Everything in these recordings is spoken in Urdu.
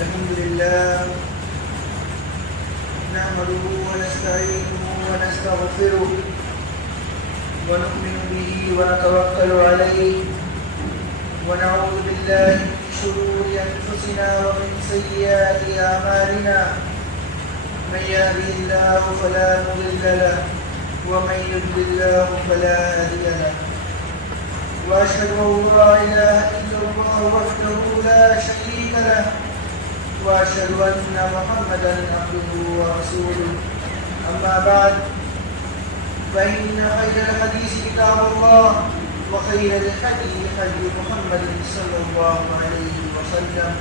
الحمد لله نحمده ونستعينه ونستغفره ونؤمن به ونتوكل عليه ونعوذ بالله من شرور أنفسنا ومن سيئات أعمالنا من يهده الله فلا مضل له ومن يضلل الله فلا هادي له وأشهد أن لا إله إلا الله وحده لا شريك له وأشهد أن محمدا عبده ورسوله أما بعد فإن خير الحديث كتاب الله وخير الهدي هدي محمد صلى الله عليه وسلم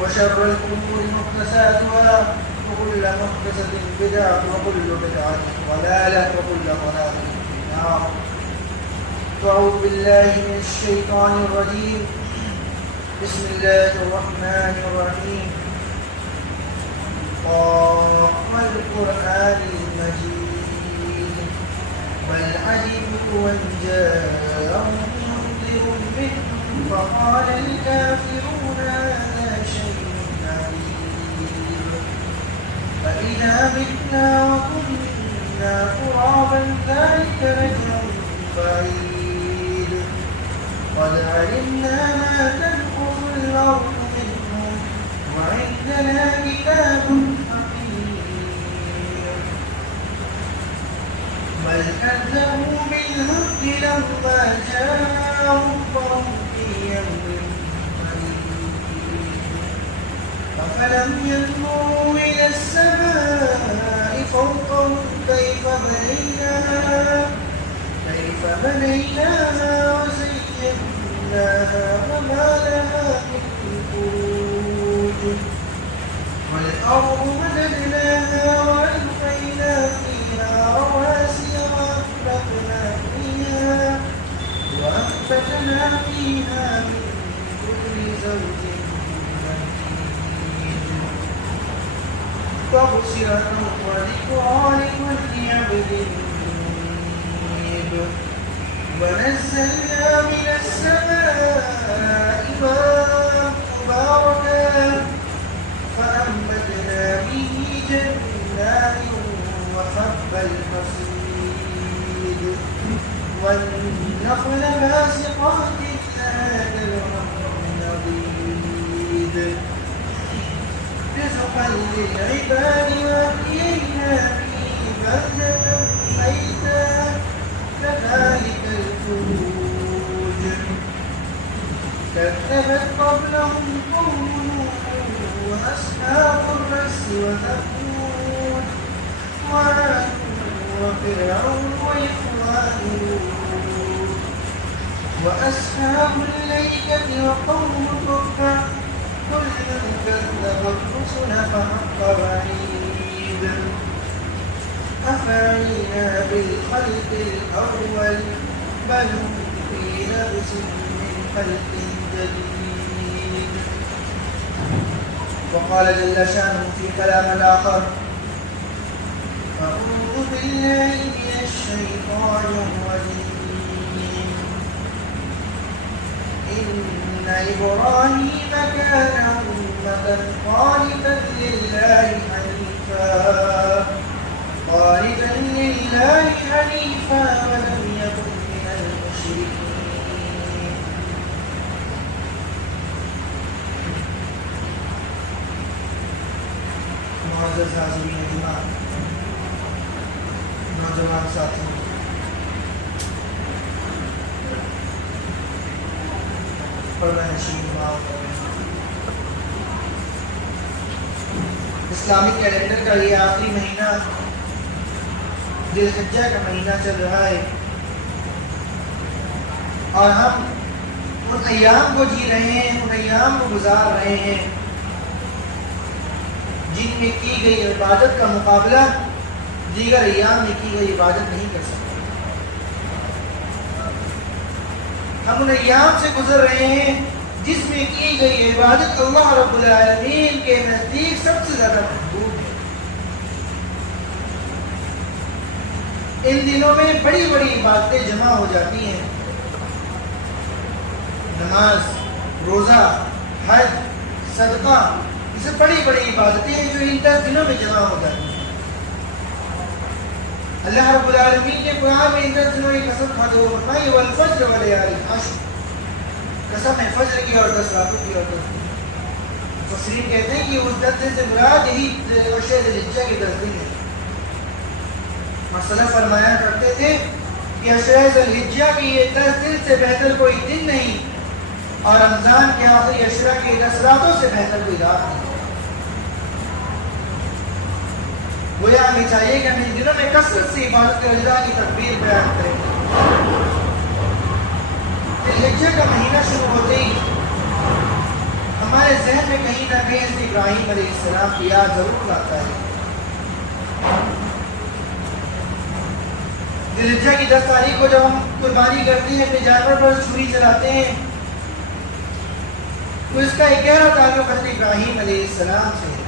وشر الأمور محدثاتها وكل محدثة بدعة وكل بدعة ضلالة وكل ضلالة في النار. أعوذ بالله من الشيطان الرجيم. بسم الله الرحمن الرحيم. والقرآن المجيد بل عجبوا أن جاءهم منذر منهم فقال الكافرون هذا شيء عجيب فإذا متنا وكنا ترابا ذلك رجع بعيد قد علمنا ما تنقص الأرض منهم وعندنا كتاب حفيظ بل كذبوا بالحق لما جاءهم فهم في أمر مريض أفلم ينظروا إلى السماء فوقهم كيف بنيناها وزيناها وما لها من فروج والأرض مددناها وألقينا فيها رواسي وأنبتنا فيها من كل زوج مهين تبصرة وذكرى لكل عبد منيب ونزلنا من السماء ماء مباركا فأنبتنا به جنات وحب الحصيد والنخل باسقات ذات النضيد رزقا للعباد وأحيينا به بلدة ميتا كذلك الخروج كذبت قبلهم قوم نوح وأصحاب الرس وثمود وعاد وفرعون وإخوان لوط وأصحاب الأيكة وقوم تبع كل كذب الرسل فحق وعيد أفعينا بالخلق الأول بل هم في لبس من خلق جديد. وقال جل شأنه في كلام الآخر أعوذ بالله من الشيطان الرجيم إن إبراهيم كان أمة قانتا لله حنيفا ولم يكن من المشركين. معزز حاضرین جمعہ، نوجوان ساتھی، پردہ نشین ماں، اسلامی کیلنڈر کا یہ آخری مہینہ ذی الحجہ کا مہینہ چل رہا ہے اور ہم ان ایام کو جی رہے ہیں، ان ایام کو گزار رہے ہیں جن میں کی گئی عبادت کا مقابلہ دیگر ایام میں کی گئی عبادت نہیں کر سکتے۔ ہم ان ایام سے گزر رہے ہیں جس میں کی گئی عبادت اللہ رب العالمین کے نزدیک سب سے زیادہ محبوب ہے۔ ان دنوں میں بڑی بڑی عبادتیں جمع ہو جاتی ہیں، نماز، روزہ، حج، صدقہ، اسے بڑی بڑی عبادتیں ہیں جو ان 10 دنوں میں جمع ہو جاتی ہیں۔ اللہ رب العالمین نے قرآن میں ان 10 دنوں کی قسم کھا دو فرمائی والفجر ولیال عشر، قسم ہے فجر کی اور 10 راتوں کی اور 10 دن۔ مفسرین کہتے ہیں کہ اس 10 دن سے مراد یہی عشر ذی الحجہ کے 10 دن ہیں۔ مسئلہ فرمایا کرتے تھے کہ عشر ذی الحجہ کی یہ 10 دن سے بہتر کوئی دن نہیں، اور رمضان کے آخری عشرہ کی 10 راتوں سے بہتر کوئی رات نہیں۔ گویا ہمیں چاہیے کہ ہم ان دنوں میں کثرت سے عبادت اللہ کی تکبیر بیان کریں۔ ذی الحجہ کا مہینہ شروع ہوتے ہی ہمارے ذہن میں کہیں نہ کہیں حضرت ابراہیم علیہ السلام کی یاد ضرور آتا ہے۔ ذی الحجہ کی 10 تاریخ کو جب ہم قربانی کرتے ہیں، اپنے جانور پر چھری چلاتے ہیں، تو اس کا ایک گہرا تعلق حضرت ابراہیم علیہ السلام سے ہے۔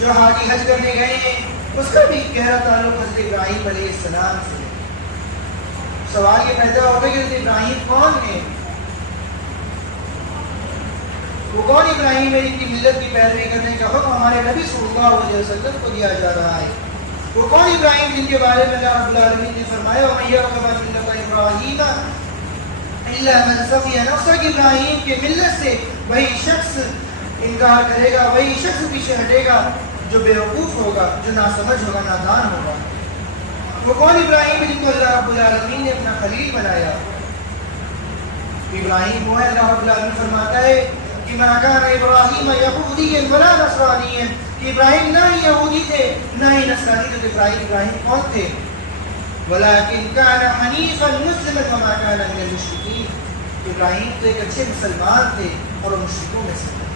جو حاجی حج کرنے گئے ہیں اس کا بھی گہرا تعلق حضرت ابراہیم علیہ السلام سے ہے۔ سوال یہ پیدا ہوگا کہ حضرت ابراہیم کون ہے؟ وہ کون ابراہیم ہے جن کی ملت کی پیروی کرنے کا حکم ہمارے نبی صلی اللہ علیہ وسلم کو دیا جا رہا ہے؟ وہ کون ابراہیم جن کے بارے میں اللہ رب العالمین نے فرمایا وَمَن يَرْغَبَ عَن مِلَّةِ إِبْرَاهِيمَ إِلَّا مَن سَفِیَ نَفْسَهُ، کہ ابراہیم کے ملت سے وہی شخص انکار کرے گا، وہی شخص پیچھے ہٹے گا جو بیوقوف ہوگا، جو ناسمجھ ہوگا، نادان ہوگا۔ وہ کون ابراہیم جن کو اللہ رب العالمین نے اپنا خلیل بنایا؟ ابراہیم وہ ہے، اللہ رب العالمین فرماتا ہے کہ مَا كَانَ إِبْرَاهِيمَ يَهُودِيًّا وَلَا نَصْرَانِيًّا، کہ ابراہیم نہ ہی یہودی تھے نہ ہی نصرانی تھے۔ ابراہیم کون تھے؟ وَلَكِنْ كَانَ حَنِيفًا مُسْلِمًا وَمَا كَانَ مِنَ الْمُشْرِكِينَ، ابراہیم تو ایک اچھے مسلمان تھے اور وہ مشرکوں میں سے تھے۔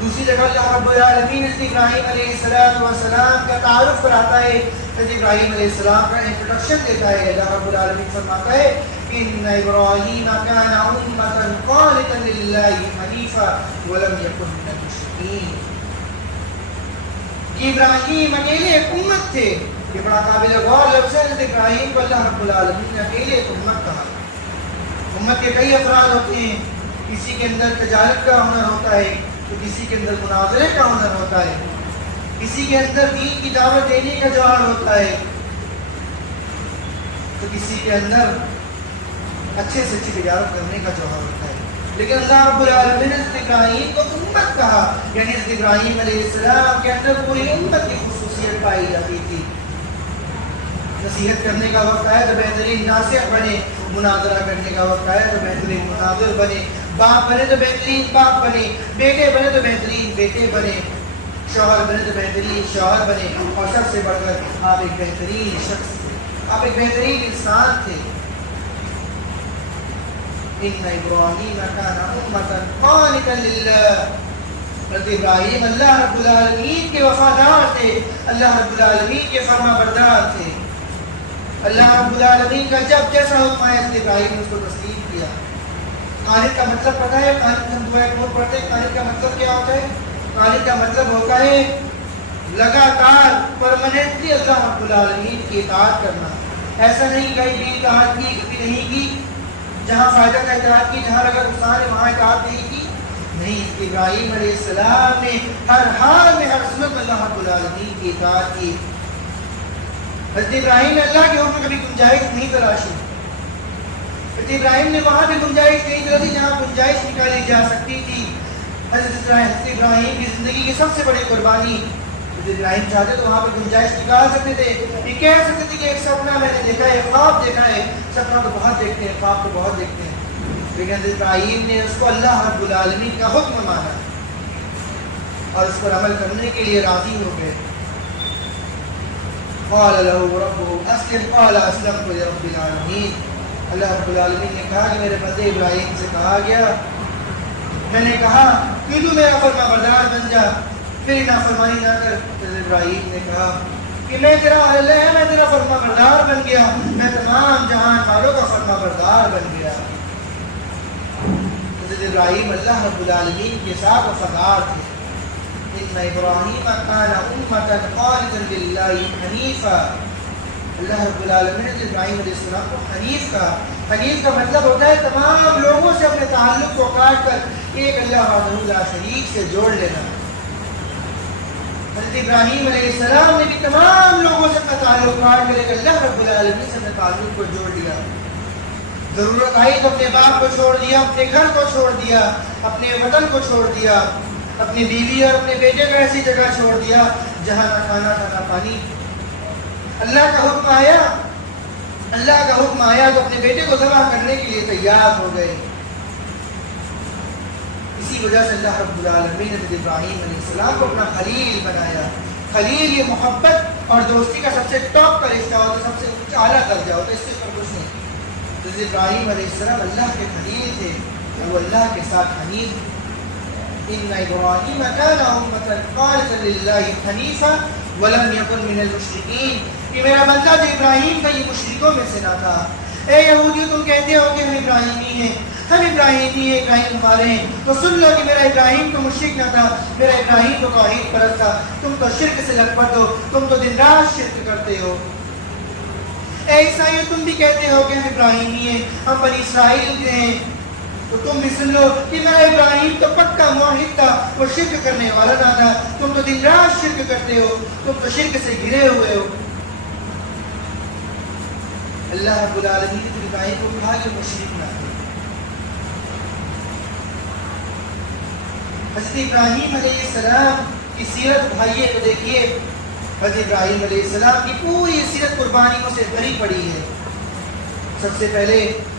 دوسری جگہ اللہ رب العالمین حضرت ابراہیم علیہ السلام کا تعارف کراتا ہے، حضرت ابراہیم علیہ السلام کا انٹروڈکشن دیتا ہے۔ اللہ رب العالمین فرماتا ہے إِنَّ إِبْرَاهِيمَ كَانَ أُمَّةً قَانِتًا لِلَّهِ حَنِيفًا وَلَمْ يَكُن مِنَ الْمُشْرِكِينَ، کہ ابراہیم اکیلے ایک امت تھے۔ یہ بڑا قابل غور لفظ ہے۔ حضرت ابراہیم کو اللہ رب العالمین نے اکیلے ایک امت کہا۔ امت کے کئی افراد ہوتے ہیں، کسی کے اندر تجارت کا ہنر ہوتا ہے، تو کسی کے اندر مناظرے کا ہنر ہوتا ہے، کسی کے اندر دین کی دعوت دینے کا جوہر ہوتا ہے، تو کسی کے اندر اچھے سے اچھی تجارت کرنے کا جوہر ہوتا ہے۔ لیکن اللہ رب العالمین نے حضرت ابراہیم کو امت کہا، یعنی حضرت ابراہیم علیہ السلام کے اندر پوری امت کی خصوصیت پائی جاتی تھی۔ نصیحت کرنے کا وقت آئے تو بہترین ناصح بنے، مناظرہ کرنے کا وقت آئے تو بہترین مناظر بنے، باپ بنے تو بہترین باپ بنے، بیٹے بنے تو بہترین بیٹے بنے، شوہر بنے تو بہترین شوہر بنے، اور سب سے بڑھ کر آپ ایک بہترین شخص تھے، آپ ایک بہترین انسان تھے۔ إِنَّ إِبْرَاهِيمَ كَانَ أُمَّةً قَانِتًا لِلَّهِ، حضرت ابراہیم اللہ رب العالمین کے وفادار تھے، اللہ رب العالمین کے فرما بردار تھے۔ اللہ رب العالمین کا جب جیسا حکم آیا حضرت ابراہیم نے اس کو تسلیم کیا۔ قانت کا مطلب پتہ ہے؟ قانت ہم دعا ایک اور پڑھتے ہیں، قانت کا مطلب کیا ہوتا ہے؟ قانت کا مطلب ہوتا ہے لگاتار پرماننٹلی اللہ رب العالمین کی اطاعت کرنا۔ ایسا نہیں کہیں بھی اطاعت کی کبھی نہیں کی، جہاں فائدہ کا اطاعت کی، جہاں لگا نقصان ہے وہاں اطاعت نہیں کی، نہیں۔ ابراہیم علیہ السلام نے ہر حال میں ہر صورت میں اللہ رب العالمین کی اطاعت کی۔ حضرت ابراہیم نے اللہ کے حکم میں کبھی گنجائش نہیں تلاشی۔ حضرت ابراہیم نے وہاں بھی گنجائش نہیں تلاشی جہاں گنجائش نکالی جا سکتی تھی۔ حضرت ابراہیم کی زندگی کی سب سے بڑی قربانی، حضرت ابراہیم چاہتے تو وہاں پہ گنجائش نکال سکتے تھے، یہ کہہ سکتے تھے کہ ایک سپنا میں نے دیکھا ہے، خواب دیکھا ہے۔ سپنا تو بہت دیکھتے ہیں، خواب تو بہت دیکھتے ہیں، لیکن حضرت ابراہیم نے اس کو اللہ رب العالمین کا حکم مانا اور اس پر عمل کرنے کے لیے راضی ہو گئے۔ قال له ربه اسلم قال اسلمت لرب العالمین، اللہ رب العالمین نے کہا کہ میرے بندے ابراہیم سے کہا گیا، میں نے کہا کہ تو میرا فرما بردار بن جا، پھر نافرمانی نہ کر۔ حضرت ابراہیم نے کہا کہ میں تیرا اہل ہے، میں تیرا فرما بردار بن گیا، میں تمام جہان والوں کا فرما بردار بن گیا۔ حضرت ابراہیم اللہ رب العالمین کے ساتھ وفادار تھے۔ إِنَّ إِبْرَاهِيمَ كَانَ أُمَّةً قَانِتًا لِلَّهِ حَنِيفًا، اللہ رب العالمین نے ابراہیم علیہ السلام کو حنیف کہا. حنیف کا مطلب ہوتا ہے تمام لوگوں سے اپنے تعلق کو کاٹ کر ایک اللہ وحدہ لا شریک سے جوڑ لینا. حضرت ابراہیم علیہ السلام نے بھی تمام لوگوں سے اپنا تعلق کاٹ کر ایک اللہ رب العالمین سے اپنے تعلق کو جوڑ دیا. ضرورت آئی تو اپنے باپ کو چھوڑ دیا, اپنے گھر کو چھوڑ دیا, اپنے وطن کو چھوڑ دیا, اپنی بیوی اور اپنے بیٹے کو ایسی جگہ چھوڑ دیا جہاں نہ کھانا تھا نہ پانی. اللہ کا حکم آیا تو اپنے بیٹے کو ذبح کرنے کے لیے تیار ہو گئے. اسی وجہ سے اللہ رب العالمین نے ابراہیم علیہ السلام کو اپنا خلیل بنایا. خلیل یہ محبت اور دوستی کا سب سے ٹاپ کا رشتہ ہوتا ہے, سب سے اعلیٰ درجہ ہوتا ہے, اس سے اوپر کچھ نہیں. تو ابراہیم علیہ السلام اللہ کے خلیل تھے, وہ اللہ کے ساتھ حنیف. ان ابراہیم کان امۃ قانتا للہ حنیفا ولم یکن من المشرکین. کہ میرا بندہ جو ابراہیم تھا یہ مشرکوں میں سے نہ تھا. اے یہودیو تم کہتے ہو کہ ہم ابراہیمی ہیں, ہم ابراہیمی ہیں, ابراہیم ہمارے ہیں, تو سن لو کہ میرا ابراہیم تو مشرک نہ تھا, میرا ابراہیم تو توحید پرست تھا. تم تو شرک سے لگپٹ ہو, تم تو دن رات شرک کرتے ہو. اے عیسائیو تم بھی کہتے ہو کہ ہم ابراہیمی ہیں, ہم بنی اسرائیل کے ہیں, تو تم بھی سن لو کہ میرا ابراہیم تو پکا موحد تھا, وہ شرک کرنے والا نہ تھا. تم تو دن رات شرک کرتے ہو, تم تو شرک سے گھرے ہوئے ہو. اللہ رب العالمین نے ابراہیم کو کہا کہ مشرک نہ تھے. حضرت ابراہیم علیہ السلام کی سیرت اٹھائیے تو دیکھیے, حضرت ابراہیم علیہ السلام کی پوری سیرت قربانیوں سے بھری پڑی ہے. سب سے پہلے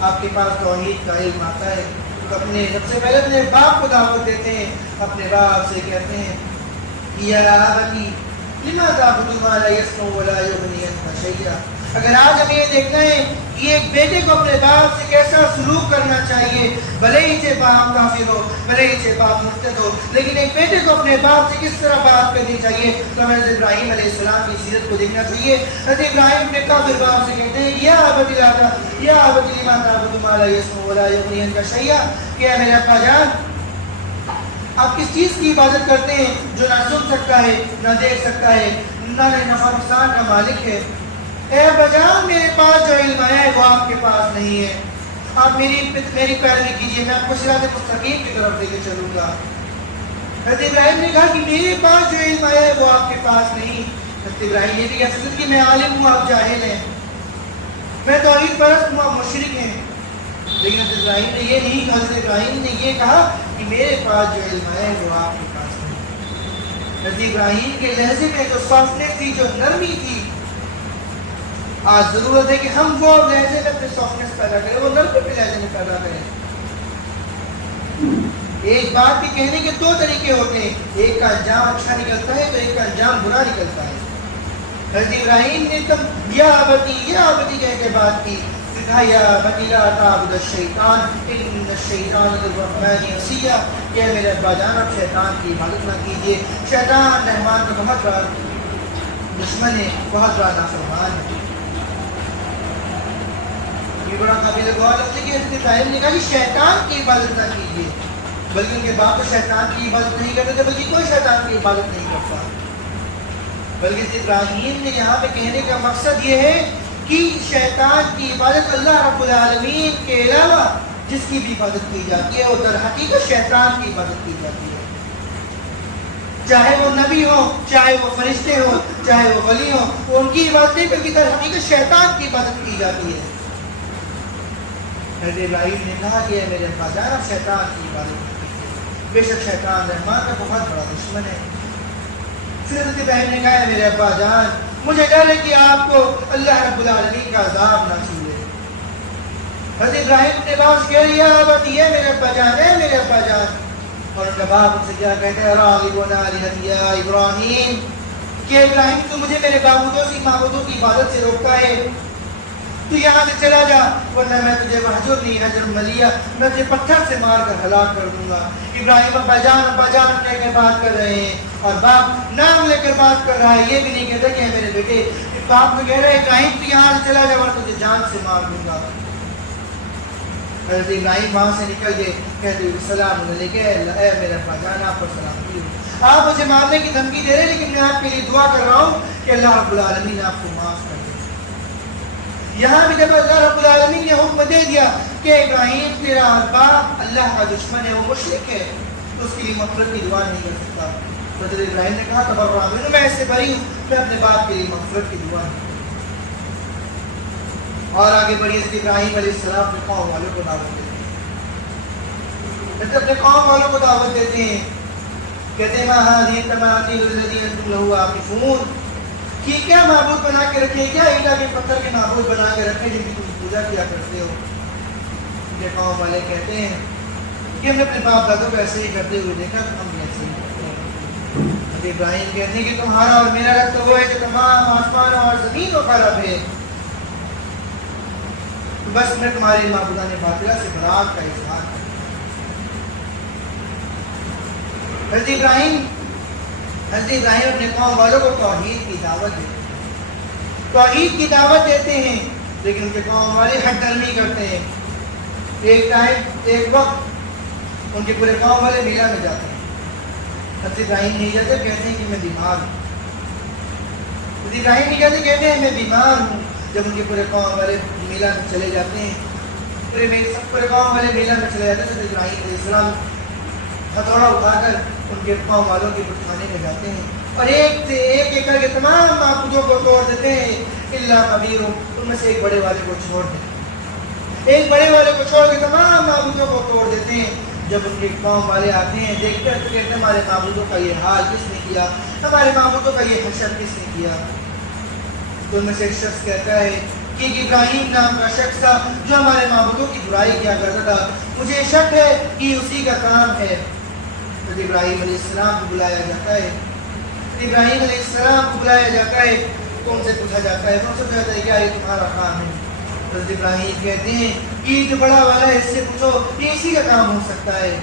آپ کے پاس توحید کا علم آتا ہے, سب سے پہلے اپنے باپ کو دعوت دیتے ہیں, اپنے باپ سے کہتے ہیں یا ابتی لما تعبد ما لا يسمع ولا يغني عنك شيئا. اگر آج ہمیں یہ دیکھنا ہے کہ ایک بیٹے کو اپنے باپ سے کیسا سلوک کرنا چاہیے, بھلے ہی سے باپ کافر ہو, بھلے ہی سے باپ مرتد ہو, لیکن ایک بیٹے کو اپنے باپ سے کس طرح بات کرنی چاہیے, تو ہمیں حضرت ابراہیم علیہ السلام کی سیرت کو دیکھنا چاہیے. حضرت ابراہیم اپنے کافر باپ سے کہتے ہیں یا ابت لما تعبد ما لا يسمع ولا يغني عنك شيئا, کہ اے میرے ابا جان آپ کس چیز کی عبادت کرتے ہیں جو نہ سن سکتا ہے, نہ دیکھ سکتا ہے, نہ نفع نقصان کا مالک ہے. اے ابا جان میرے پاس جو علم آیا ہے وہ آپ کے پاس نہیں ہے, آپ میری پیروی کیجیے, میں آپ کو صراط مستقیم کی طرف لے کے چلوں گا. حضرت ابراہیم نے کہا کہ میرے پاس جو علم آیا ہے وہ آپ کے پاس نہیں. حضرت ابراہیم یہ بھی کہہ سکتے کہ میں عالم ہوں, آپ جاہل ہیں, میں توحید پرست ہوں, آپ مشرک ہیں. لیکن حضرت ابراہیم نے یہ نہیں کہا, حضرت ابراہیم نے یہ کہا کہ میرے پاس جو علم آیا ہے وہ آپ کے پاس نہیں. حضرت ابراہیم کے لہجے میں جو سافٹنیس تھی, جو نرمی تھی, آج ضرورت ہے کہ ہم وہ لہجے میں اپنے سافٹنیس پیدا کریں, وہ نرمی پہ لہجے میں پیدا کریں. ایک بات بھی کہنے کے دو طریقے ہوتے ہیں, ایک کا انجام اچھا نکلتا ہے تو ایک کا انجام برا نکلتا ہے. حضرت ابراہیم نے تم یا ابتی کہہ کے بات کی, کہا یا ابتی لا تعبد الشیطان ان الشیطان للرحمن عصی. کہ میرے ابا جان اب شیطان کی عبادت نہ کیجیے, شیطان رحمان کا بہت بڑا دشمن ہے, بہت بڑا نافرمان ہے. یہ بڑا قابل غور لفظ ہے کہ حضرت ابراہیم نے کہا کہ شیطان کی عبادت نہ کیجیے, بلکہ ان کے باپ تو شیطان کی عبادت نہیں کرتے تھے, بلکہ کوئی شیطان کی عبادت نہیں کرتا. بلکہ حضرت ابراہیم نے یہاں پہ کہنے کا مقصد یہ ہے کہ شیطان کی عبادت اللہ رب العالمین کے علاوہ جس کی بھی عبادت کی جاتی ہے وہ در حقیقت شیطان کی عبادت کی جاتی ہے. چاہے وہ نبی ہو, چاہے وہ فرشتے ہو, چاہے وہ ولی ہو, وہ ان کی عبادت نہیں بلکہ در حقیقت شیطان کی عبادت کی جاتی ہے. حضرت ابراہیم نے کہا کہ میرے ابا جان اب شیطان کی عبادت کیجیے, بے شک شیطان رحمان کا بہت بڑا دشمن ہے. پھر حضرت ابراہیم نے کہا میرے ابا جان مجھے ڈر ہے کہ آپ کو اللہ رب العالمین کا عذاب نہ چھو لے. حضرت ابراہیم اپنے باپ سے کہہ رہی ہے میرے ابا جان, ہے میرے ابا جان. اور ان کا باپ ان سے کیا کہتے ہیں راغبون آلہتی یا ابراہیم, کہ ابراہیم تو مجھے میرے معبودوں کی عبادت سے روکتا ہے, تو یہاں سے چلا جا ورنہ میں تجھے وحجرنی حجر ملیہ, میں تجھے پتھر سے مار کر ہلاک کر دوں گا. ابراہیم ابا جان کہہ کے بات کر رہے ہیں اور باپ نام لے کر بات کر رہا ہے, یہ بھی نہیں کہتا کہ میرے بیٹے. باپ تو کہہ رہے ہیں ابراہیم تو یہاں سے چلا جا ورنہ تجھے جان سے مار دوں گا. حضرت ابراہیم وہاں سے نکل گئے, کہتے ہوئے سلام علیکم, اے میرے ابا جان آپ پر سلام. آپ مجھے مارنے کی دھمکی دے رہے ہیں لیکن میں آپ کے لیے دعا کر رہا ہوں کہ اللہ رب العالمین آپ کو معاف کر دے. یہاں بھی جب اللہ رب العالمین نے حکم دے دیا کہ ابراہیم تیرا باپ اللہ کا دشمن ہے، وہ مشرک ہے، تو اس کے لیے مغفرت کی دعا نہیں کر سکتا. حضرت ابراہیم نے کہا تبرأ منہ، میں اس سے بری ہوں، میں اپنے باپ کے لیے مغفرت کی دعا نہیں. اور آگے بڑھی حضرت ابراہیم علیہ السلام اپنے قوم والوں کو دعوت دیتے ہیں، اپنے قوم والوں کو دعوت دیتے ہیں، کہتے ہیں ما هذه التماثيل التي انتم له عاكفون، کہ کیا معبود بنا کے رکھے، کیا اینٹا کے پتھر کے معبود بنا کے رکھے جن کی تم پوجا کیا کرتے ہو. یہ قوم والے کہتے ہیں کہ ہم نے اپنے باپ دادوں کو ایسے ہی کرتے ہوئے دیکھا تو ہم بھی ایسے ہی کرتے ہیں. ابراہیم کہتے ہیں کہ تمہارا اور میرا رب تو وہ ہے جو تمام آسمان اور زمین کو خالق ہے، بس میں تمہارے معبودان باطلہ سے برات کا اظہار کرتا ہوں. حضرت ابراہیم اپنے قوم والوں کو توحید کی دعوت دیتے ہیں، توحید کی دعوت دیتے ہیں، لیکن ان کے قوم والے ہٹ درمی کرتے ہیں. ایک وقت ان کے پورے قوم والے میلہ میں جاتے ہیں. حضرت ابراہیم نہیں جاتے، کہتے ہیں کہ میں بیمار ہوں. حضرت ابراہیم نہیں کہتے ہیں میں بیمار ہوں. جب ان کے پورے قوم والے میلہ میں چلے جاتے ہیں، پورے قوم والے میلہ میں چلے جاتے ہیں، تو ابراہیم علیہ السلام ہتھوڑا اٹھا کر ان کے قوم والوں کے بٹھانے میں جاتے ہیں اور ایک سے ایک کر کے تمام معبودوں کو توڑ دیتے ہیں الا کبیر، ان میں سے ایک بڑے والے کو چھوڑ دیتے ہیں. ایک بڑے والے کو چھوڑ کے تمام معبودوں کو توڑ دیتے ہیں. جب ان کے قوم والے آتے ہیں دیکھتے ہیں تو کہتے ہیں ہمارے معبودوں کا یہ حال کس نے کیا، ہمارے معبودوں کا یہ حشر کس نے کیا. تو ان میں سے ایک شخص کہتا ہے کہ ابراہیم نام کا شخص تھا جو ہمارے معبودوں کی برائی کیا کرتا تھا، مجھے شک ہے کہ اسی کا کام ہے. تو ابراہیم علیہ السلام کو بلایا جاتا ہے، ابراہیم علیہ السلام کو بلایا جاتا ہے تو ان سے پوچھا جاتا ہے، ان سے پوچھا جاتا ہے کیا یہ تمہارا کام ہے. حضرت ابراہیم کہتے ہیں کہ جو بڑا والا ہے اس سے پوچھو، یہ اسی کا کام ہو سکتا ہے.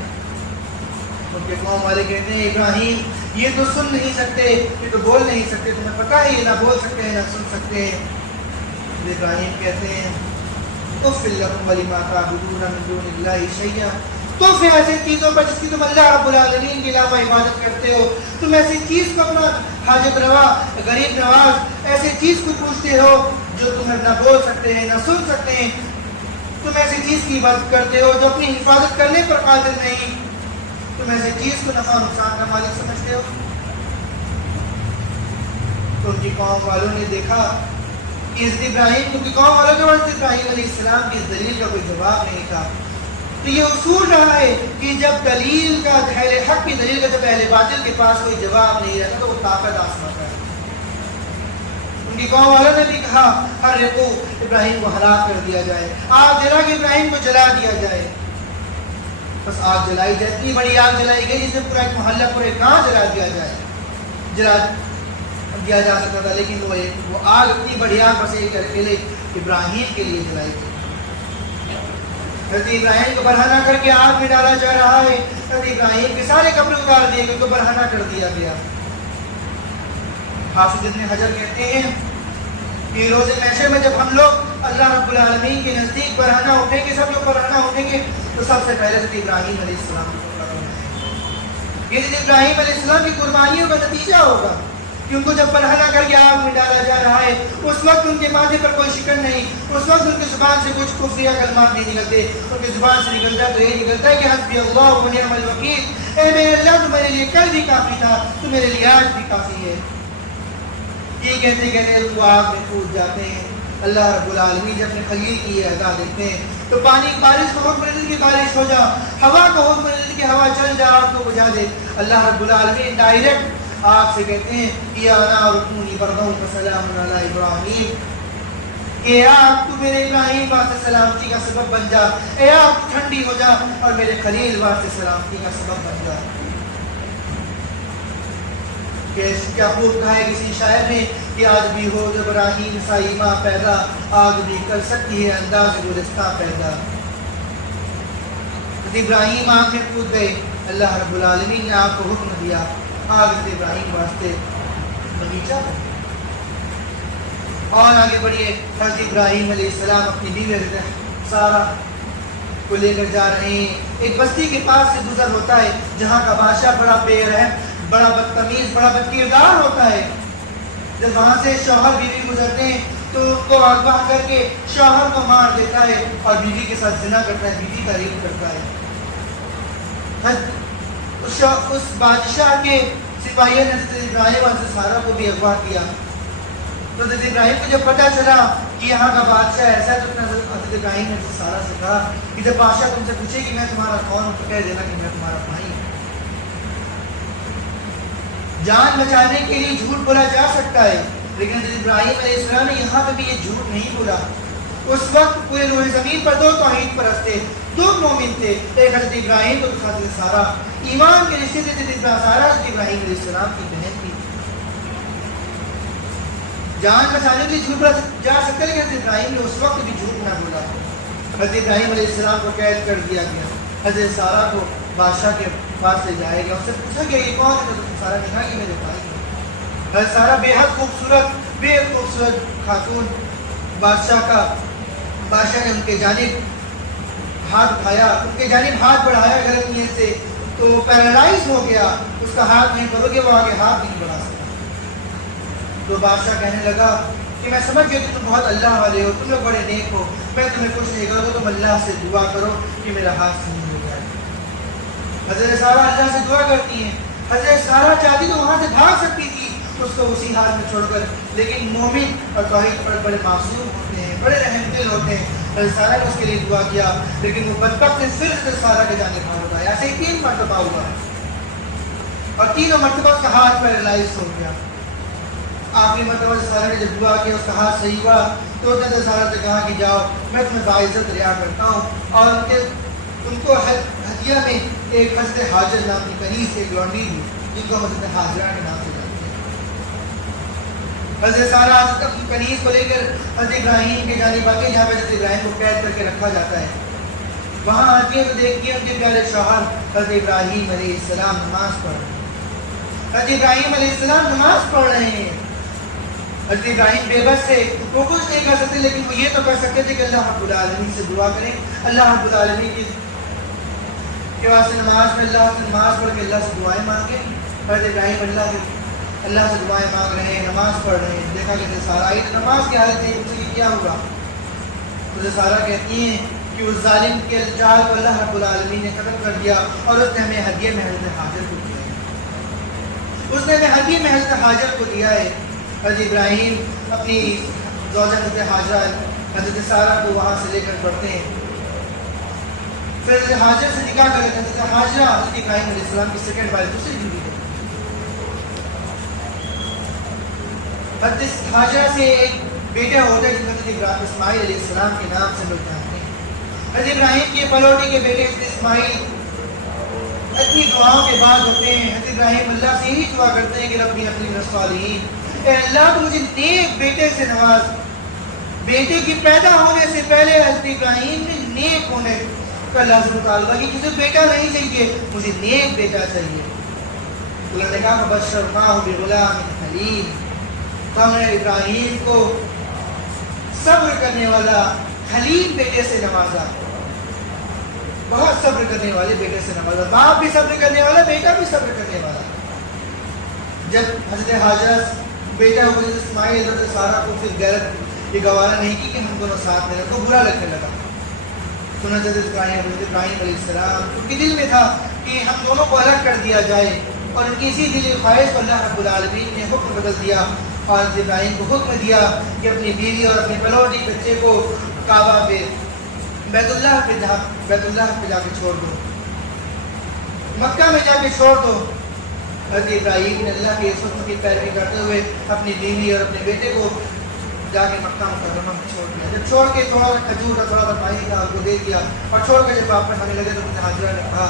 ان کے قوم والے کہتے ہیں ابراہیم یہ تو سن نہیں سکتے، یہ تو بول نہیں سکتے، تمہیں پتہ ہے یہ نہ بول سکتے ہیں نہ سن سکتے ہیں. ابراہیم کہتے ہیں اف لکم ولما تعبدون من دون اللہ شیئا، تو پھر ایسی چیزوں پر جس کی تم اللہ رب العالمین کے علاوہ عبادت کرتے ہو، تم ایسی چیز کو اپنا حاجت روا غریب نواز ایسی چیز کو پوچھتے ہو جو تمہیں نہ بول سکتے ہیں نہ سن سکتے ہیں. تم ایسی چیز کی عبادت کرتے ہو جو اپنی حفاظت کرنے پر قادر نہیں. تم ایسی چیز کو نفع نقصان کا مالک سمجھتے ہو. تو ان کی قوم والوں نے دیکھا کہ حضرت ابراہیم کی قوم والوں کے حضرت ابراہیم علیہ السلام کی اس دلیل کا کوئی جواب نہیں تھا. تو یہ اصول رہا ہے کہ جب دلیل کا اہل حق کی دلیل کا جب اہل باطل کے پاس کوئی جواب نہیں رہتا تو وہ طاقت آزماتا ہے. ان کی قوم والوں نے بھی کہا ہر ریتو ابراہیم کو ہلاک کر دیا جائے، آگ جلا کے ابراہیم کو جلا دیا جائے. بس آگ جلائی جائے، اتنی بڑی آگ جلائی گئی جس میں پورا ایک محلہ پورے گاؤں جلا دیا جائے، جلا دیا جا سکتا تھا. لیکن وہ آگ اتنی بڑی آگ بس ایک اکیلے ابراہیم کے لیے جلائی گئی. حضرت ابراہیم کو برہنہ کر کے آگ میں ڈالا جا رہا ہے. حضرت ابراہیم کے سارے کپڑے اتار دیے گئے، تو برہنہ کر دیا گیا. حافظ ابن حجر کہتے ہیں کہ روز محشر میں جب ہم لوگ اللہ رب العالمین کے نزدیک برہنہ اٹھیں گے، سب لوگ برہنہ اٹھیں گے، تو سب سے پہلے حضرت ابراہیم علیہ السلام کو قربان ہے. یہ حضرت ابراہیم علیہ السلام کی قربانیوں کا نتیجہ ہوگا کہ ان کو جب برہنہ کر کے آگ میں ڈالا جا رہا ہے اس وقت ان کے ماتھے پر کوئی شکن نہیں، اس وقت ان کی زبان سے کچھ کفریہ کلمات نہیں نکلتے. ان کی زبان سے نکلتا تو یہ نکلتا ہے کہ حسبی اللہ و نعم الوکیل، اے میرے اللہ تو میرے لیے کل بھی کافی تھا، تو میرے لیے آج بھی کافی ہے. یہ کہتے کہتے وہ آگ میں کود جاتے ہیں. اللہ رب العالمین جب اپنے خلیل کی یہ ادا دیتے ہیں تو پانی بارش کو حکم دیتے کہ بارش ہو جا، ہوا کو حکم دیتے کہ ہوا چل جا، آگ کو بجھا دے. اللہ رب العالمین ڈائریکٹ آگ سے کہتے ہیں یا نار کونی بردا وسلام علی ابراہیم، کہ آگ تو میرے ابراہیم واسطے سلامتی کا سبب بن جا، اے آگ ٹھنڈی ہو جا اور میرے خلیل واسطے سلامتی کا سبب بن جا. کیا خوب کہا ہے کسی شاعر نے کہ آج بھی ہو جب ابراہیم سائمہ پیدا، آگ بھی کر سکتی ہے انداز گلستہ پیدا. ابراہیم آگ میں کود گئے، اللہ رب العالمین نے آگ کو حکم دیا، آگ سے ابراہیم واسطے بغیچہ بن. اور آگے بڑھیے. حضرت ابراہیم علیہ السلام اپنی بیوی سارہ کو لے کر جا رہے ہیں. ایک بستی کے پاس سے گزر ہوتا ہے جہاں کا بادشاہ بڑا بے رحم، بڑا بدتمیز، بڑا بدکردار ہوتا ہے. جب وہاں سے شوہر بیوی گزرتے ہیں تو ان کو اغوا کر کے شوہر کو مار دیتا ہے اور بیوی کے ساتھ زنا کرتا ہے، بیوی کا ریپ کرتا ہے۔ اس بادشاہ کے سپاہیوں نے حضرت ابراہیم اور حضرت سارہ کو بھی اغوا کیا۔ تو حضرت ابراہیم کو جب پتہ چلا کہ یہاں کا بادشاہ ایسا ہے، تو حضرت ابراہیم نے حضرت سارہ سے کہا کہ جب بادشاہ تم سے پوچھے کہ میں تمہارا کون ہوں تو کہہ دینا کہ میں تمہارا بھائی ہوں۔ جان بچانے کے لیے جھوٹ بولا جا سکتا ہے، لیکن حضرت ابراہیم علیہ السلام نے یہاں پہ بھی یہ جھوٹ نہیں بولا۔ اس وقت پورے روئے زمین پر دو توحید پرست تھے، دو مومن تھے، ایک حضرت ابراہیم اور دوسرا حضرت سارہ۔ ایمان کے رشتے سے حضرت سارہ حضرت ابراہیم علیہ السلام کی بہن تھی۔ جان بچانے کے لیے جھوٹ بولا جا سکتا ہے، لیکن حضرت ابراہیم نے اس وقت بھی جھوٹ نہ بولا۔ حضرت ابراہیم علیہ السلام کو قید کر دیا گیا، حضرت سارہ کو بادشاہ کے پاس لے جایا گیا، اس سے پوچھا گیا یہ کون ہے؟ تو سارہ نے کہا کہ میرے بھائی ہیں۔ حضرت سارہ بے حد خوبصورت خاتون، بادشاہ نے ان کے جانب ہاتھ اٹھایا، ان کے جانب ہاتھ بڑھایا غلط نیت سے، تو پیرالائز ہو گیا، اس کا ہاتھ نہیں کرو گے، وہ آگے ہاتھ نہیں بڑھا سکتا۔ تو بادشاہ کہنے لگا کہ میں سمجھ گیا کہ تم بہت اللہ والے ہو، تم لوگ بڑے نیک ہو، میں تمہیں کچھ نہیں کروں گا، تم اللہ سے دعا کرو کہ میرا ہاتھ صحیح ہو جائے۔ حضرت سارہ اللہ سے دعا کرتی ہیں، حضرت سارہ چاہتی تو وہاں سے بھاگ سکتی تھی اس کو اسی حال میں چھوڑ کر، لیکن مومن اور توحید پر بڑے معصوم ہوتے ہیں، بڑے رحم دل ہوتے ہیں۔ حضرت سارہ نے اس کے لیے دعا کیا، لیکن وہ بدبخت نے پھر حضرت سارہ کے جانب ہاتھ اٹھایا۔ ایسے ہی 3 مرتبہ ہوا اور تینوں مرتبہ اس کا ہاتھ پیرالائز ہو گیا۔ آخری مرتبہ سارہ نے جب دعا کی، اس کا ہاتھ صحیح ہوا، تو حضرت سارہ سے کہا کہ جاؤ، میں تمہیں باعزت رعا کرتا ہوں، اور ان کو ہدیہ میں ایک حضرت حاجر نام کی کنیز ایک لونڈی دی، جن کو حضرت حاجرہ کے نام سے جانتے ہیں۔ حضرت سارہ اپنی کنیز کو لے کر حضرت ابراہیم کے جانب آگے، جہاں پہ حضرت ابراہیم کو قید کر کے رکھا جاتا ہے، وہاں آتی ہے تو دیکھتی ہے ان کے پیارے شوہر حضرت ابراہیم علیہ السلام نماز پڑھ رہے ہیں۔ حضرت ابراہیم علیہ السلام نماز پڑھ رہے ہیں۔ حضرت ابراہیم بے بس تھے، وہ کچھ نہیں کر سکتے، لیکن وہ یہ تو کر سکتے تھے کہ اللہ رب العالمین سے دعا کریں، اللہ رب العالمین کے واسطے نماز میں اللہ سے نماز پڑھ کے اللہ سے دعائیں مانگیں۔ حضرت ابراہیم اللہ سے دعائیں مانگ رہے ہیں، نماز پڑھ رہے ہیں۔ دیکھا کہ سارہ آئی تو نماز کی حالت ہے، ان سے کیا ہوگا؟ تو سارہ کہتی ہیں کہ اس ظالم کے جال کو اللہ رب العالمین نے ختم کر دیا، اور اس نے ہمیں ہدیے میں حضرت حاجر کو دیا ہے، اس نے ہمیں ہدیے میں حضرت حاجر کو دیا ہے۔ حضرت ابراہیم اپنی زوجہ حضرت حاجرہ حضرت سارہ کو وہاں سے لے کر بڑھتے ہیں، پھر حضرت حاجر سے نکاح کر لیتے ہیں۔ حضرت حاجرہ حضرت ابراہیم علیہ السلام کی سیکنڈ وائف، دوسری بیوی ہے۔ حضرت حاجرہ سے ایک بیٹا ہوتا ہے جس کو حضرت اسماعیل علیہ السلام کے نام سے لوگ جانتے ہیں۔ حضرت ابراہیم کے پلوٹی کے بیٹے حضرت اسماعیل اتنی دعاؤں کے بعد ہوتے ہیں۔ حضرت ابراہیم اللہ سے یہی دعا کرتے ہیں کہ ربی اپنی الصالحین، اے اللہ تو مجھے نیک بیٹے سے نواز۔ بیٹے کی پیدا ہونے سے پہلے حضرت ابراہیم نے نیک ہونے کا اللہ سے مطالبہ کہ مجھے بیٹا نہیں چاہیے، مجھے نیک بیٹا چاہیے۔ اللہ نے کہا فبشرناہ بغلام حلیم، تو ہم نے ابراہیم کو صبر کرنے والا حلیم بیٹے سے نوازا، بہت صبر کرنے والے بیٹے سے نوازا۔ باپ بھی صبر کرنے والا، بیٹا بھی صبر کرنے والا۔ جب حضرت حاجرہ بیٹا ہو حضرت اسماعیل حضرت سارہ کو پھر غیرت یہ گوارا نہیں کی کہ ہم دونوں ساتھ میں، کو برا لگنے لگا۔ تو حضرت ابراہیم علیہ السلام ان کے دل میں تھا کہ ہم دونوں کو الگ کر دیا جائے، اور ان کی اسی دلی خواہش کو اللہ رب العالمین نے حکم بدل دیا، اور حضرت ابراہیم کو حکم دیا کہ اپنی بیوی اور اپنے پلوٹی بچے کو کعبہ پہ بیت اللہ پہ جا کے چھوڑ دو، مکہ میں جا کے چھوڑ دو۔ حضرت ابراہیم نے اللہ کے اس حکم کی پیروی کرتے ہوئے اپنی بیوی اور اپنے بیٹے کو جا کے مکہ مکرمہ میں چھوڑ دیا۔ جب چھوڑ کے تھوڑا سا کھجور کا تھوڑا سا پانی کا کو دے دیا اور چھوڑ کے جب واپس آنے لگے تو مجھے حاجرہ نے کہا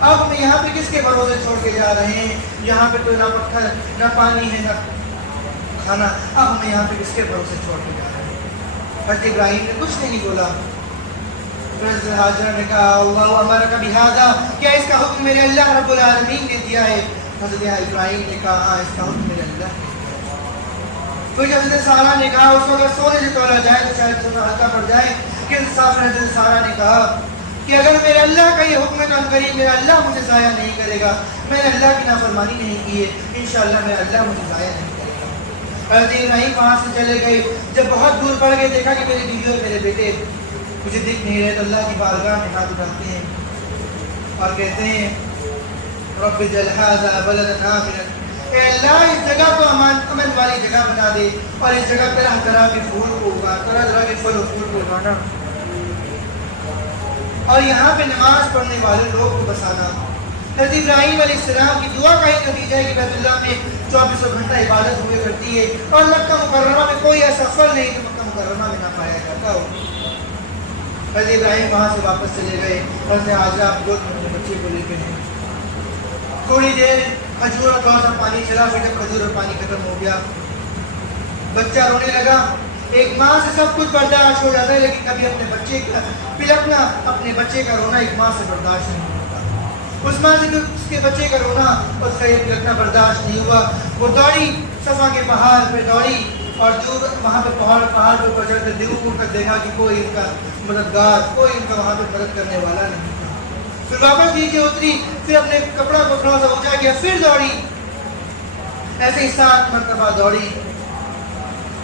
اب ہم یہاں پہ کس کے بھروسے چھوڑ کے جا رہے ہیں؟ یہاں پہ تو نہ پتھر نہ پانی ہے نہ کھانا، اب ہم یہاں پہ کس کے بھروسے چھوڑ کے جا رہے ہیں؟ حضرت ابراہیم نے کچھ نہیں بولا۔ حضرت حاجرہ نے کہا اللہ امرک بہذا، کیا اس کا حکم میرے اللہ رب العالمین نے دیا ہے؟ حضرت ابراہیم نے کہا ہاں اس کا حکم میرے اللہ نے۔ پھر حضرت سارہ نے کہا اس کو اگر سونے سے تولا جائے تو شاید سونا ہلکا پڑ جائے، کہ حضرت سارہ نے کہا کہ اگر میرے اللہ کا یہ حکم ہے تو عنقریب میرا اللہ مجھے ضائع نہیں کرے گا، میں نے اللہ کی نافرمانی نہیں کی ہے، انشاءاللہ میرا اللہ مجھے ضائع نہیں کرے گا۔ حضرت ابراہیم وہاں سے چلے گئے، جب بہت دور پڑ گئے دیکھا کہ میری بیوی اور میرے بیٹے مجھے دکھ نہیں رہے، تو اللہ کی بارگاہ میں ہاتھ اٹھاتے ہیں اور کہتے ہیں رب اجعل ھذا بلدا آمنا، اے اللہ اس جگہ کو امن والی جگہ بنا دے اور اس جگہ طرح طرح کے پھول کو اگا، طرح طرح کے پھل و پھول کو اگانا اور یہاں پہ نماز پڑھنے والے لوگ کو بسانا۔ حضرت ابراہیم علیہ السلام کی دعا کا ہی نتیجہ ہے کہ بیت اللہ میں 24 گھنٹہ عبادت ہوئے کرتی ہے اور مکہ مکرمہ میں کوئی ایسا پھل نہیں کہ مکہ مکرمہ میں نہ پایا جاتا ہو۔ حضرت ابراہیم وہاں سے واپس چلے گئے، حضرت حاجرہ گود میں اپنے بچے کو لے کے ہیں، تھوڑی دیر کھجور اور تھوڑا سا پانی چلا، پھر جب کھجور اور پانی ختم ہو گیا بچہ رونے لگا۔ ایک ماں سے سب کچھ برداشت ہو جاتا ہے لیکن کبھی اپنے بچے کا پلکنا، اپنے بچے کا رونا ایک ماں سے برداشت نہیں ہوتا۔ اس ماں سے اس کے بچے کا رونا، اس کا یہ پلکنا برداشت نہیں ہوا۔ وہ دوڑی صفا کے پہاڑ پہ دوڑی اور دور وہاں پہ پہاڑ پہ پہنچا کر دور تک دیکھا کہ کوئی ان کا مددگار، کوئی ان کا وہاں پہ مدد کرنے والا نہیں تھا۔ پھر واپس نیچے اتری، پھر اپنے کپڑا کو تھوڑا سا اونچا کیا، پھر دوڑی، ایسے ہی 7 مرتبہ دوڑی۔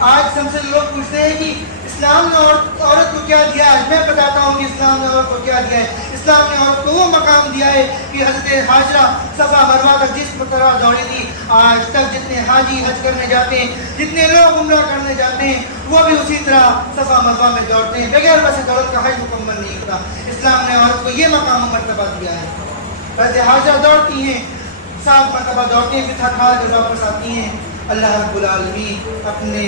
آج ہم سے لوگ پوچھتے ہیں کہ اسلام نے عورت کو کیا دیا ہے؟ میں بتاتا ہوں کہ اسلام نے عورت کو کیا دیا ہے۔ اسلام نے عورت کو وہ مقام دیا ہے کہ حضرت حاجرہ صفا مروہ تک جس طرح دوڑی تھی، آج تک جتنے حاجی حج کرنے جاتے ہیں، جتنے لوگ عمرہ کرنے جاتے ہیں، وہ بھی اسی طرح صفا مروہ میں دوڑتے ہیں، بغیر بس دولت کا حج مکمل نہیں ہوتا۔ اسلام نے عورت کو یہ مقام و مرتبہ دیا ہے۔ حضرت حاجرہ دوڑتی ہیں، 7 مرتبہ دوڑتی ہیں، پھر تھک ہار کر واپس آتی ہیں۔ اللہ رب العالمین اپنے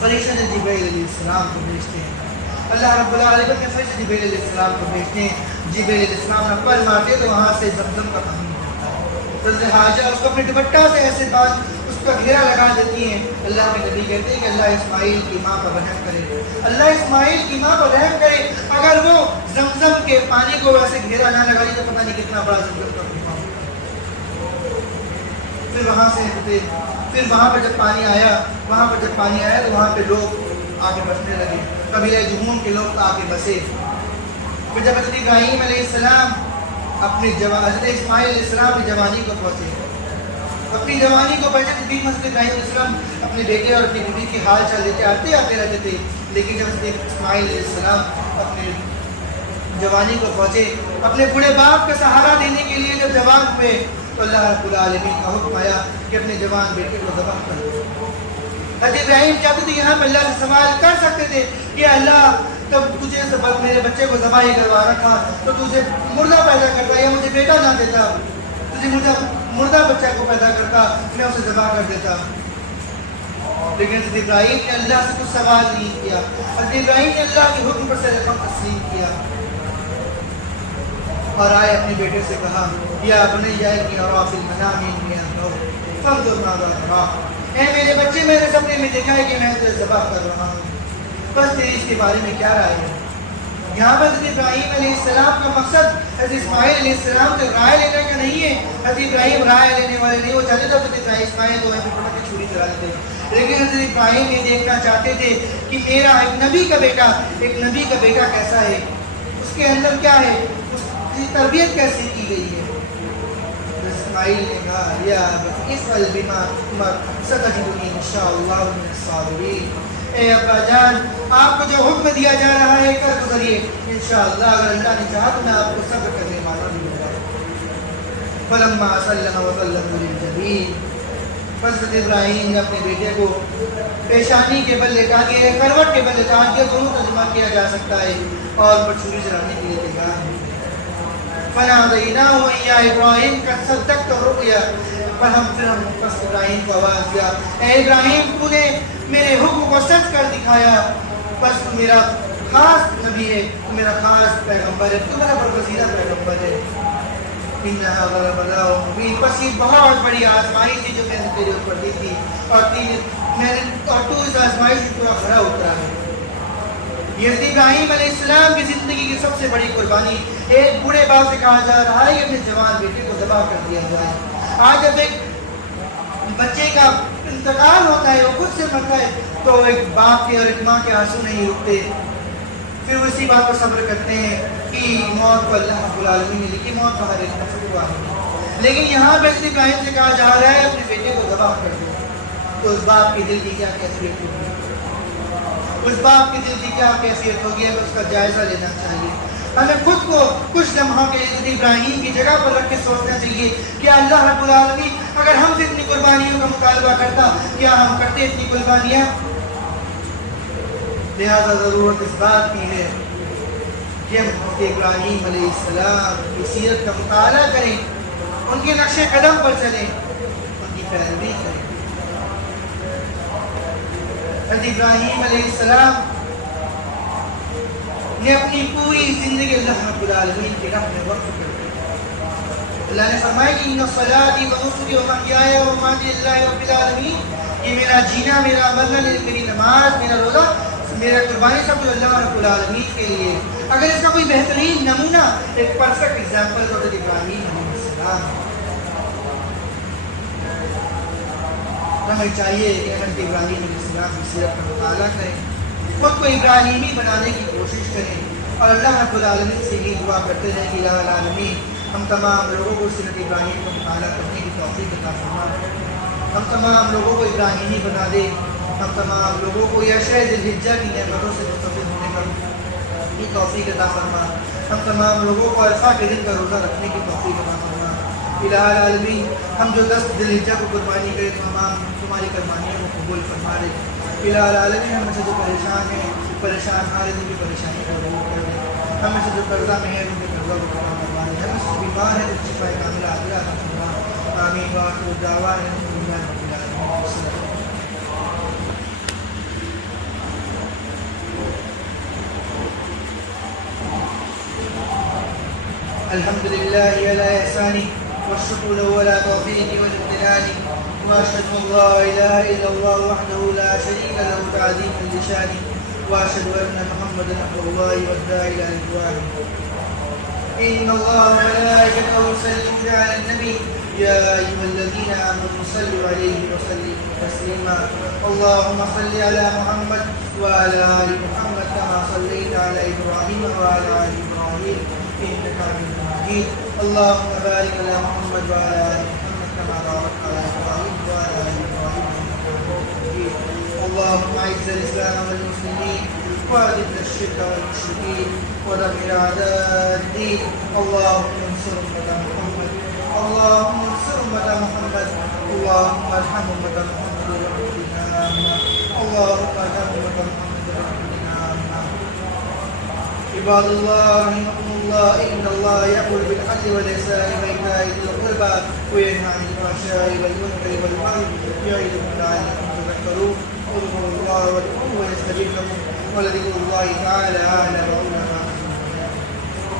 فرشتہ جبرائیل علیہ السلام کو بھیجتے ہیں، اللہ رب العالمین اپنے فرشتہ جبرائیل علیہ السلام کو بھیجتے ہیں۔ جبرائیل علیہ السلام نے پر مارتے تو وہاں سے زمزم کا پانی نکلتا ہے۔ حضرت حاجرہ اس کو اپنے دوپٹہ سے ایسے باندھ اس کا گھیرا لگا دیتی ہیں۔ اللہ کے نبی کہتے ہیں کہ اللہ اسماعیل کی ماں پر رحم کرے، اللہ اسماعیل کی ماں پر رحم کرے، اگر وہ زمزم کے پانی کو ویسے گھیرا نہ لگائی تو پتہ نہیں کتنا بڑا زمزم کا کنواں ہوتا۔ پھر وہاں پہ جب پانی آیا تو وہاں پہ لوگ آگے بسنے لگے، قبیلہ جمون کے لوگ آ کے بسے۔ پھر جب حضرت ابراہیم علیہ السلام حضرت اسماعیل علیہ السلام کی جوانی کو پہنچے، اپنی جوانی کو پہنچے تو حضرت ابراہیم علیہ السلام اپنے بیٹے اور اپنی بیوی کی حال چال لیتے آتے رہتے تھے، لیکن جب حضرت اسماعیل علیہ السلام اپنے جوانی کو پہنچے، اپنے بوڑھے باپ کا سہارا دینے کے لیے جب جوان ہوئے تو اللہ رب العالمین کا حکم آیا کہ اپنے جوان بیٹے کو ذبح کر دو۔ حضرت ابراہیم چاہتے تھے یہاں پہ اللہ سے سوال کر سکتے تھے کہ اللہ تب تجھے میرے بچے کو ذبح ہی کروا رکھا تو تجھے مردہ پیدا کرتا یا مجھے بیٹا نہ دیتا، تجھے مجھے مردہ بچہ کو پیدا کرتا، میں اسے ذبح کر دیتا۔ لیکن حضرت ابراہیم نے اللہ سے کچھ سوال نہیں کیا، حضرت ابراہیم نے اللہ کے حکم پر سر تسلیم کیا اور آئے اپنے بیٹے سے کہا یا بنی انی ارا فی المنام انی اذبحک فانظر ماذا ترى، اے میرے بچے میں نے سپنے میں دیکھا ہے کہ میں تجھے ذبح کر رہا ہوں، بس تیری اس کے بارے میں کیا رائے ہے؟ یہاں پر حضرت ابراہیم علیہ السلام کا مقصد حضرت اسماعیل علیہ السلام سے رائے لینے کا نہیں ہے۔ حضرت ابراہیم رائے لینے والے نہیں، وہ چاہتے تھے حضرت اسماعیل کو وہیں پہ پکڑ کے چھری چلا دیتے، لیکن حضرت ابراہیم یہ دیکھنا چاہتے تھے کہ میرا ایک نبی کا بیٹا کیسا ہے، اس کے اندر کیا ہے، اس کی تربیت کیسے کی گئی ہے۔ اسماعیل نے کہا یا افعل بما تؤمر ستجدنی ان شاء اللہ من الصابرین، اے ابا جان آپ کو جو حکم دیا جا رہا ہے کر گزریے، انشاءاللہ اگر اللہ نے چاہا تو میں آپ کو صبر کرنے والا بھی ہوگا۔ فلما سلم وسلم للجبین، حضرت ابراہیم نے اپنے بیٹے کو پیشانی کے بل لٹا دیا، کروٹ کے بل لٹا دیا، دونوں ترجمہ کیا جا سکتا ہے، اور پر چھری چلانے کے لیے تیار ہے۔ فنادیناہ یا ابراہیم قد صدقت الرؤیا، پر ہم پس ابراہیم کو آواز دیا اے ابراہیم تو نے میرے حکم کو سچ کر دکھایا، بس تو میرا خاص نبی ہے، تو میرا خاص پیغمبر ہے، تو میرا برگزیدہ پیغمبر ہے۔ انہا بلاء مبین، بس یہ بہت بڑی آزمائش تھی جو میں نے تیرے اوپر دی تھی، اور تو اس آزمائش سے پورا کھڑا اترا ہے۔ یہ ابراہیم علیہ السلام کی زندگی کی سب سے بڑی قربانی، ایک بوڑھے باپ سے کہا جا رہا ہے کہ اپنے جوان بیٹے کو ذبح کر دیا جائے۔ آج جب ایک بچے کا انتقال ہوتا ہے، وہ خود سے مرتا ہے، تو ایک باپ کے اور ایک ماں کے آنسو نہیں رکتے، پھر وہ اسی بات پر صبر کرتے ہیں کہ موت کو اللہ رب العالمین نے لکھی، موت کا ہر ایک نفس کو آئی، لیکن یہاں پہ ابراہیم سے کہا جا رہا ہے اپنے بیٹے کو ذبح کر دو۔ تو اس باپ کے دل کی کیا کیفیت ہوگی؟ اس باپ کے دل کی کیا کیفیت ہوگی؟ ہمیں اس کا جائزہ لینا چاہیے. ہمیں خود کو کچھ لمحوں کے لیے ابراہیم کی جگہ پر رکھ کے سوچنا چاہیے کہ اللہ رب العالمین اگر ہم سے اتنی قربانیوں کا مطالبہ کرتا، کیا ہم کرتے اتنی قربانیاں؟ لہذا ضرورت اس بات کی ہے کہ ہم حضرت ابراہیم علیہ السلام کی سیرت کا مطالعہ کریں، ان کے نقش قدم پر چلیں، ان کی پیروی کریں. حضرت ابراہیم علیہ السلام نے اپنی پوری زندگی اللہ رب العالمین کے راہ میں وقف کر دی. اللہ نے فرمایا کہ ان صلاتی و نسکی و محیای و مماتی للہ رب العالمین، یہ میرا جینا، میرا مرنا، میری نماز، میرا روزہ، میرا قربانی سب جو اللہ رب العالمین کے لیے. اگر اس کا کوئی بہترین نمونہ، ایک پرفیکٹ ایگزامپل تو حضرت ابراہیم علیہ السلام. ہمیں چاہیے کہ حضرت ابراہیم علیہ السلام کی سیرت کا مطالعہ کریں، خود کو ابراہیمی بنانے کی کوشش کریں، اور اللہ رب العالمین سے یہ دعا کرتے ہیں کہ الہ العالمین ہم تمام لوگوں کو سیرت ابراہیم کا مطالعہ کرنے کی توفیق عطا فرما، ہم تمام لوگوں کو ابراہیمی بنا دے، ہم تمام لوگوں کو عشرہ ذی الحجہ کی نعمتوں سے مستفید ہونے کا یہ توفیق عطا فرما، ہم تمام لوگوں کو عرفہ کے دن کا روزہ رکھنے کی توفیق عطا فرما. الہ العالمین ہم جو 10 ذی الحجہ کو قربانی کرے تمام تمہاری قربانیوں کو قبول فرما دے. الہ العالمین ہم سے جو پریشان ہیں، پریشان حال ان کی پریشانی کو دور کر دے. ہم سے جو قرضہ میں ہے ان کے قرضہ کو پورا کروا دے. ہم سے بیمار ہے تو شفا کاملہ عاجلہ عطا فرما. آمین وآخر دعوانا الحمدللہ رب العالمین. الحمد لله على إحسانه والشكر له على توفيقه والامتنان، وأشهد أن لا إله إلا الله وحده لا شريك له تعظيما لشانه، وأشهد أن محمدا عبد الله والداعي إلى رضوانه. إن الله وملائكته يصلون على النبي يا أيها الذين آمنوا صلوا عليه وسلموا تسليما. اللهم صل على محمد وعلى آل محمد كما صليت على إبراهيم وعلى آل إبراهيم إنك حميد مجيد. اللهم بارك على محمد وعلى آل محمد كما باركت على إبراهيم وعلى آل إبراهيم إنك حميد مجيد. اللهم أعز الإسلام والمسلمين وأذل الشرك والمشركين ودمر أعداء الدين. اللهم انصر أمة محمد، اللهم انصر أمة محمد، اللهم ارحم أمة محمد برحمتك عامة، اللهم ارحم أمة محمد برحمتك عامة. عباد الله رحمكم الله، إن الله يأمر بالعدل والإحسان وإيتاء ذي القربى وينهى عن الفحشاء والمنكر والبغي يعظكم لعلكم تذكرون. اذكروا الله واذكروه ويستجب لكم، ولذكر الله تعالى أعلى وأولى.